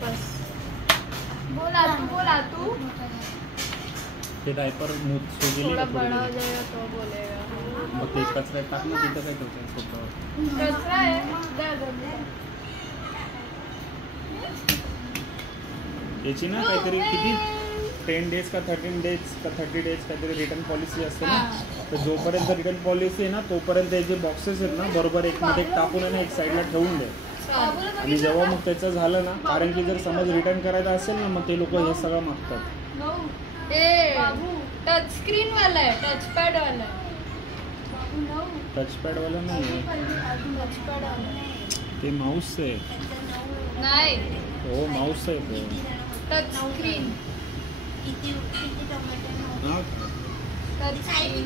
बस बोला तू ते डायपर थोड़ा बड़ा हो जाएगा तो बोलेगा मग ते कचऱ्यात टाकलं तिथं काय ठेवतं कचरा आहे याची ना काहीतरी किती 10 days का 13 days का 30 days काहीतरी रिटर्न पॉलिसी असते ना तर जोपर्यंत रिटर्न पॉलिसी आहे ना तोपर्यंत हे जे बॉक्सेस आहेत ना बरोबर एक मध्ये टाकून आहे ना एक साईडला ठेवून दे आणि जेव्हा मग त्याचं झालं ना कारण की जर समज रिटर्न करायचं असेल ना मग ते लोक हे सगळं मागतात टच स्क्रीन वाला आहे टच पॅड वाला टचपॅड वाला नाही ते माऊस आहे नाही हो माऊस आहे ते टच स्क्रीन हा टच स्क्रीन